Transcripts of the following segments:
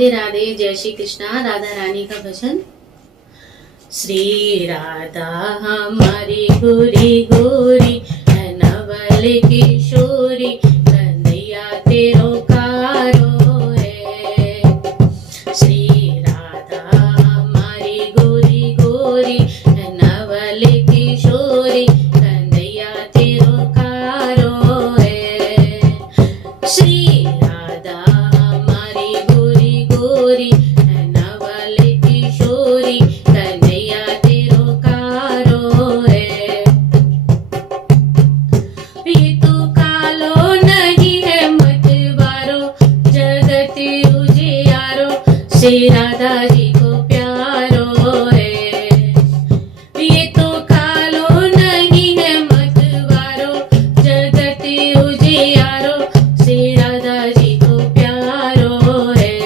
राधे राधे, जय श्री कृष्णा। राधा रानी का भजन। श्री राधा हमारी गोरी गोरी नवल किशोरी, कन्हैया तेरो कारो है। श्री राधा हमारी गोरी गोरी नवल किशोरी, कन्हैया तेरो कारो है। श्री राधा हमारी गोरी गोरी नवल किशोरी, कन्हैया तेरो कारो है। ये तो कालो नहीं है मतवारो, जगत उजियारो, श्री राधा जी को प्यारो है। ये तो कालो नहीं है मतवारो, जगत उजियारो, श्री राधा जी को प्यारो है।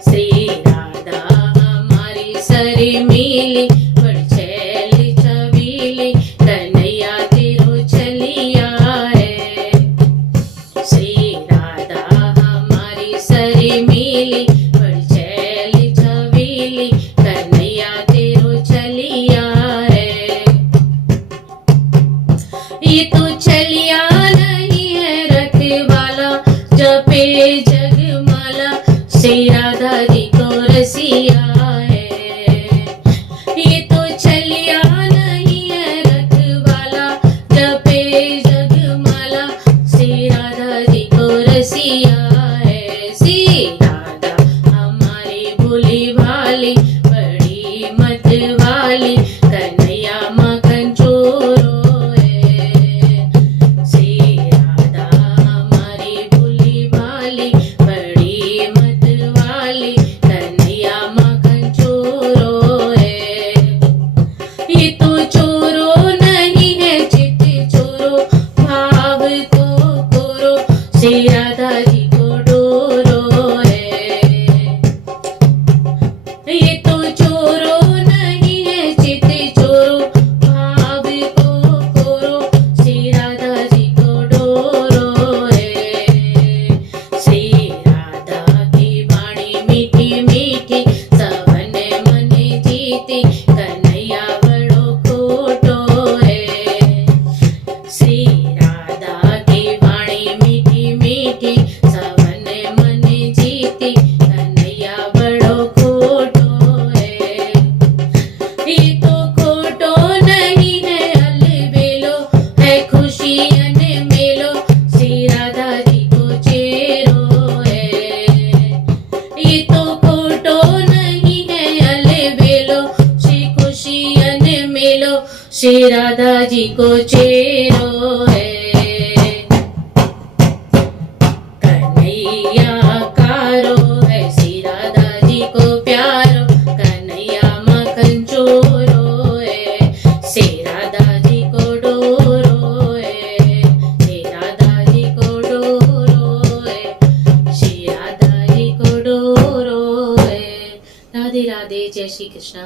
श्री राधा हमारी सरी मिली बड़छैल छबीली, कन्हैया तेरो चलिया है। श्री राधा हमारी सरी मिली बड़छैल छबीली, कन्हैया तेरो चलिया है। ये तो चलिया नहीं है रखवाला, जपे जगमाला, श्री राधा जी को रसिया है। ये तो चलिया नहीं है रखवाला, जपे जगमाला, श्री राधा जी को रसिया है। श्री राधा हमारी भोली भाली बड़ी मत वाली, कन्हैया माखन चोरो है। श्री राधा हमारी भोली भाली बड़ी मत वाली, कन्हैया माखन चोरो है। ये तो चोरो नहीं है चित चोरो, भाव को कोरो, श्री राधा जी को डोरो है। ये तो चोरो नहीं है चित चोरो, भाव को कोरो, श्री राधा जी को डोरो है। श्री राधा की वाणी मीठी मीठी, सवन मन जीती, कन्हैया बड़ो खोटो है। श्री राधा की वाणी मीठी मीठी, सवन मन जीती, कन्हैया बड़ो खोटो है। ये तो खोटो नहीं है अलबेलो, है खुशी अन मेलो, श्री राधा जी को चेरो है। ये तो खोटो नहीं है अलबेलो, श्री खुशी अन मेलो, श्री राधा जी को चेरो है। कन्हैया कारो है, श्री राधा जी को प्यारो, कन्हैया माखन चोरो है। श्री राधा जी को डोरो है, श्री राधा जी को डोरो है, श्री राधा जी को डोरो है। राधे राधे, जय श्री कृष्णा।